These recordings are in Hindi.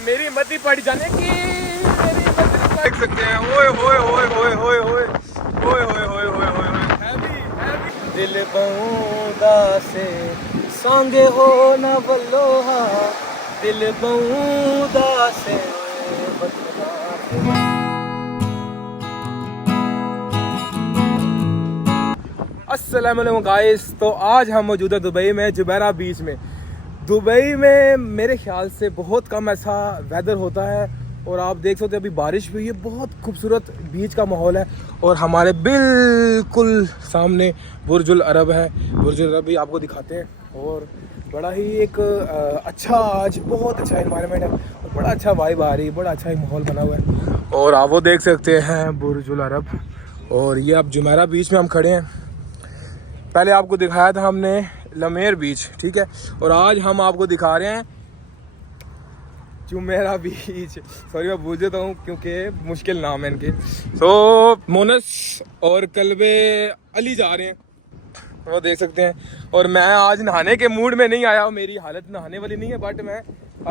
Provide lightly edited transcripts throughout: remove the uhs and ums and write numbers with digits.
मेरी मती पड़ जाने की, मेरी मती देख सकते हैं। ओए होए होए होए होए होए ओए होए होए होए होए हैवी हैवी दिल बऊदा से संगे हो न बल्लोहा, दिल बऊदा से अस्सलाम वालेकुम गाइस। तो आज हम मौजूद है दुबई में, जुमेरा बीच में। दुबई में मेरे ख्याल से बहुत कम ऐसा वेदर होता है और आप देख सकते हैं अभी बारिश हुई है, बहुत खूबसूरत बीच का माहौल है। और हमारे बिल्कुल सामने बुर्जुल अरब है, बुर्जुल अरब भी आपको दिखाते हैं। और बड़ा ही एक अच्छा, आज बहुत अच्छा एनवायरनमेंट है और बड़ा अच्छा वाइब आ रही है, बड़ा अच्छा एक माहौल बना हुआ है। और आप वो देख सकते हैं बुर्जुल अरब। और ये अब जुमेरा बीच में हम खड़े हैं। पहले आपको दिखाया था हमने लमेर बीच, ठीक है, और आज हम आपको दिखा रहे हैं जुमेरा बीच। सॉरी मैं भूल जाता हूँ क्योंकि मुश्किल नाम है इनके। तो मोनस और कल्बे अली जा रहे हैं, वो देख सकते हैं। और मैं आज नहाने के मूड में नहीं आया, मेरी हालत नहाने वाली नहीं है, बट मैं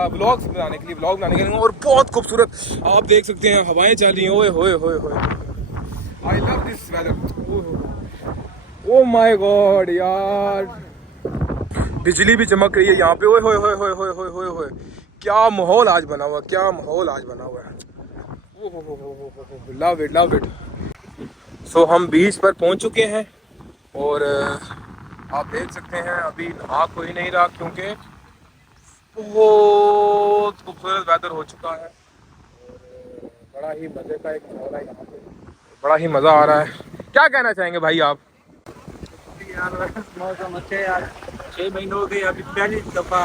व्लॉग्स बनाने के लिए और बहुत खूबसूरत आप देख सकते हैं हवाएं चल रही हैं। ओए होए होए होए, I love this weather. Oh my God यार, बिजली भी चमक रही है यहाँ पे। ओए होए होए होए होए होए होए होए, क्या माहौल आज बना हुआ, क्या माहौल आज बना हुआ है। ओ लव इट लव इट। सो हम बीच पर पहुँच चुके हैं और आप देख सकते हैं अभी नहा कोई नहीं रहा क्योंकि बहुत खूबसूरत वेदर हो चुका है और बड़ा ही मज़े का एक माहौल है यहाँ पे, बड़ा ही मज़ा आ रहा है। क्या कहना चाहेंगे भाई आप? मौसम अच्छा है यार, 6 महीने हो गए, अभी पहली दफा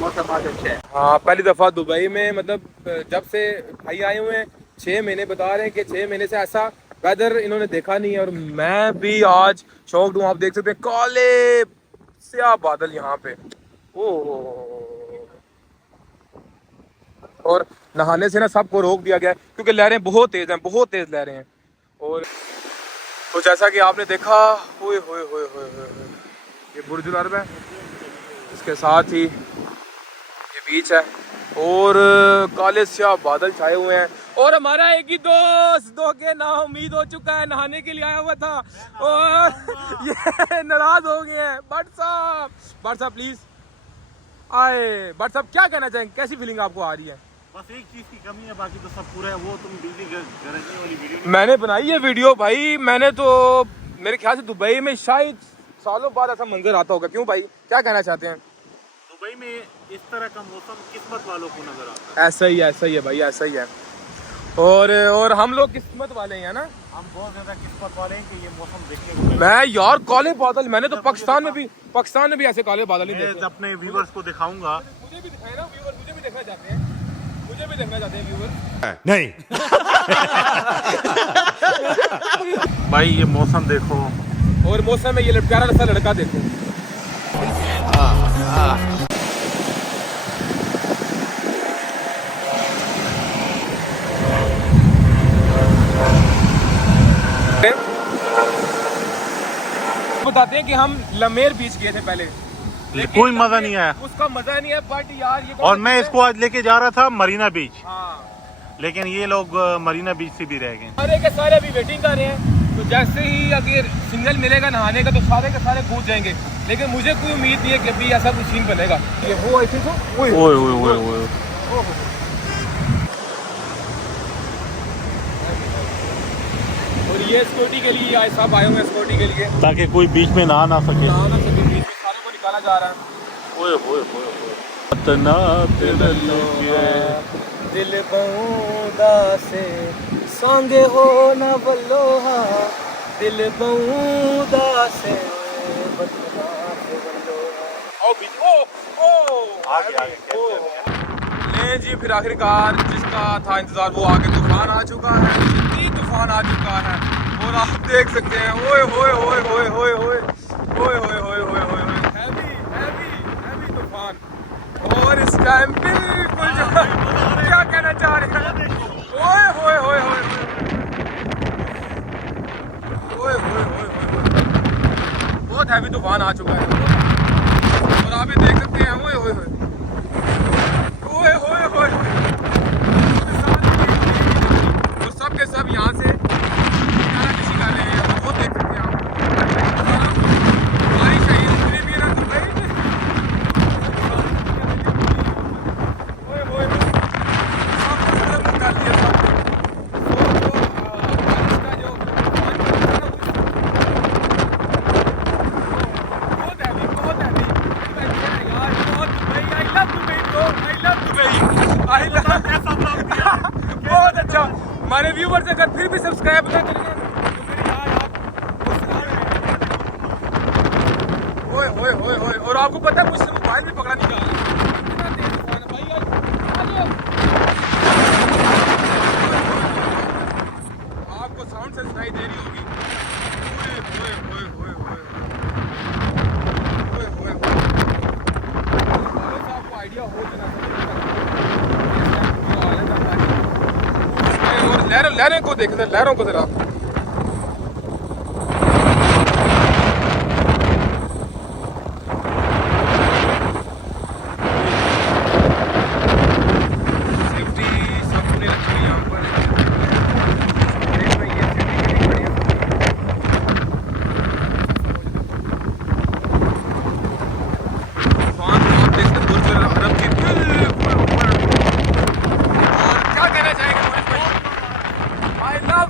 मौसम आज अच्छा है। हाँ, पहली दफ़ा दुबई में, मतलब जब से भाई आए हुए हैं 6 महीने बता रहे हैं कि 6 महीने से ऐसा वेदर इन्होंने देखा नहीं है। और मैं भी आज शौक हूँ। आप देख सकते हैं काले स्याह बादल यहाँ पे। ओह, और नहाने से ना सबको रोक दिया गया है क्योंकि लहरें बहुत तेज़ हैं, बहुत तेज़ लहरें हैं। और तो जैसा कि आपने देखा, होए होए होए होए होए, ये बुर्जुल अरब है, इसके साथ ही ये बीच है और काले स्याह बादल छाए हुए हैं। और हमारा एक ही दोस्त दो के ना उम्मीद हो चुका है, नहाने के लिए आया हुआ था और ये नाराज हो गए हैं। बट साहब प्लीज आए। बट साहब क्या कहना चाहेंगे, कैसी फीलिंग आपको आ रही है? बस एक चीज की कमी है, बाकी तो सब पूरा है। वो तुम बिजली गरजने वाली वीडियो मैंने बनाई है वीडियो भाई, मैंने तो मेरे ख्याल से दुबई में शायद सालों बाद ऐसा मंजर आता होगा। क्यों भाई, क्या कहना चाहते हैं? दुबई में इस तरह का मौसम किस्मत वालों को नजर आता है। ऐसा ही है भाई, ऐसा ही है। और हम लोग किस्मत वाले हैं ना, हम बहुत ज्यादा किस्मत वाले हैं कि ये मौसम देखने को मिला। मैं यार काले बादल, मैंने तो पाकिस्तान में भी ऐसे काले बादल नहीं देखे। अपने व्यूअर्स को दिखाऊंगा। मुझे भी दिखाए ना व्यूअर, मुझे भी देखना चाहते हैं व्यूअर। नहीं भाई ये मौसम देखो, और मौसम में ये प्यारा सा लड़का देखो। बताते हैं कि हम लमेर बीच गए थे पहले, कोई मजा नहीं आया, उसका मजा नहीं है। बट यार ये और मैं इसको आज लेके जा रहा था मरीना बीच, हाँ, लेकिन ये लोग मरीना बीच से भी रह गए। सारे के सारे अभी वेटिंग कर रहे हैं। तो जैसे ही अगर सिग्नल मिलेगा नहाने का तो सारे के सारे कूद जाएंगे, लेकिन मुझे कोई उम्मीद नहीं है कि अभी ऐसा कुछ सीन बनेगा। ये वो ऐसे तो ओए ओए ओए, और ये सिक्योरिटी के लिए आए, सब आए हुए हैं सिक्योरिटी के लिए, ताकि कोई बीच में नहा ना सके। बीच में सारों को निकाला जा रहा है। ओए ओए ओए दिल बऊदा से संगे हो न बल्लोहा, दिल बऊदा से आओ बीच। ओ आगे ले जी, फिर आखिरकार जिसका था इंतजार वो आगे तूफान आ चुका है, शदीद तूफान आ चुका है। और आप देख सकते हैं ओए होए होए होए होए होए होए होए होए होए होए, हैवी हैवी हैवी तूफान। और इस टाइम बिल्कुल जो क्या कहना चाह रहे हैं, ओए होए होए होए ओए होए होए होए, बहुत हैवी तूफान आ चुका है। और आप ये देख सकते हैं ओए होए होए, ओए ओए ओए तो सब के सब यहाँ से किनारा कशी कर रहे हैं, वो देख सकते हैं आप। बारिश आई है, उतनी भी है ना दुबई में। ओए ओए सब मतलब निकाल दिया सब। बारिश का जो बहुत है यार, बहुत Dubai. I love Dubai bro, I love Dubai, I love. बहुत अच्छा। हमारे व्यूवर्स अगर फिर भी सब्सक्राइब ना करें तो फिर यार आप ओए ओए ओए ओए। और आपको पता है मुझसे मोबाइल भी पकड़ा नहीं जा रहा, इतना तेज तूफान है भाई। आज आपको साउंड से सुनाई दे रही होगी। ओए ओए ओए ओए ओए ओए ओए। आपको आइडिया हो जाना और लहरों को देखते हैं, लहरों को जरा। सेफ्टी सबने रखी है यहाँ पर।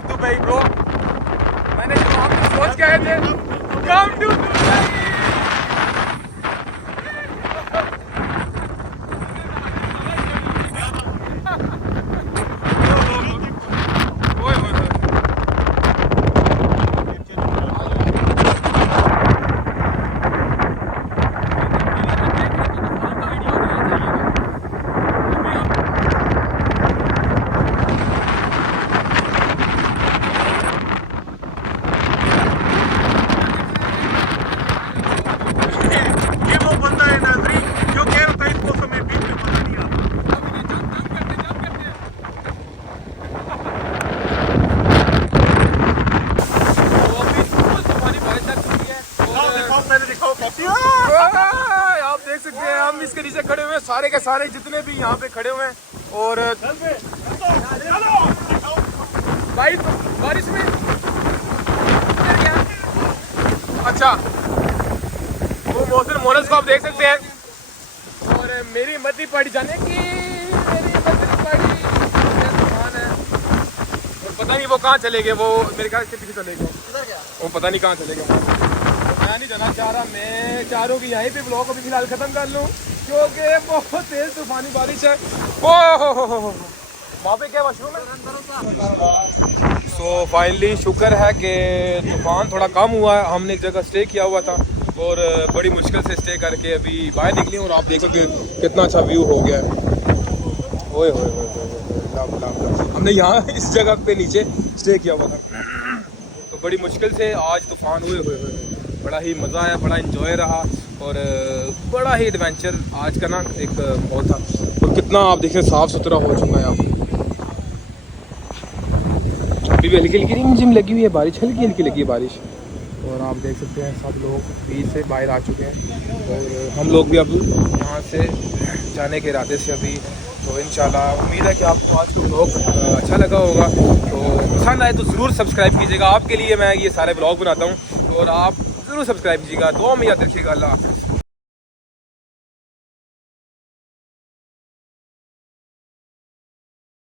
दुबई ब्रो, मैंने जो आपको सोच के आए थे, कम टू दुबई। ओए ओए ओए। आप देख सकते हैं हम इसके नीचे खड़े हुए हैं, सारे के सारे जितने भी यहाँ पे खड़े हुए हैं। और भाई बारिश में अच्छा वो मौसम मोनस को आप देख सकते हैं। और मेरी मध्य पार्टी जाने की, मेरी मध्य पार्टी तूफान है और पता नहीं वो कहाँ चले गए। वो मेरे ख्याल से पीछे चले गए, वो पता नहीं कहाँ चले गए। मैं नहीं जाना चाह रहा, मैं चाह रहा हूँ कि यहीं पे ब्लॉग अभी फिलहाल खत्म कर लूँ क्योंकि बहुत तेज तूफानी बारिश है। ओह वहाँ पे क्या वॉशरूम है। सो फाइनली शुक्र है कि तूफान थोड़ा कम हुआ है। हमने एक जगह स्टे किया हुआ था और बड़ी मुश्किल से स्टे करके अभी बाहर निकली और आप देख सकते हैं कितना अच्छा व्यू हो गया है। ओए ओए ओए, हमने यहाँ इस जगह पे नीचे स्टे किया हुआ था तो बड़ी मुश्किल से आज तूफान हुए बड़ा ही मज़ा आया, बड़ा इंजॉय रहा और बड़ा ही एडवेंचर आज का ना एक बहुत था। और कितना आप देखें साफ़ सुथरा हो चुका है। आप अभी भी हल्की हल्की रिमझिम लगी हुई है बारिश, हल्की हल्की लगी है बारिश। और आप देख सकते हैं सब लोग बीच से बाहर आ चुके हैं और हम लोग भी अब यहाँ से जाने के इरादे से अभी। तो इंशाल्लाह उम्मीद है कि आपको आज का व्लॉग अच्छा लगा होगा। तो पसंद आए तो ज़रूर सब्सक्राइब कीजिएगा। आपके लिए मैं ये सारे व्लॉग बनाता हूँ और आप ज़रूर सब्सक्राइब कीजिएगा। दुआ में याद रखिएगा। अल्लाह हाफ़िज़।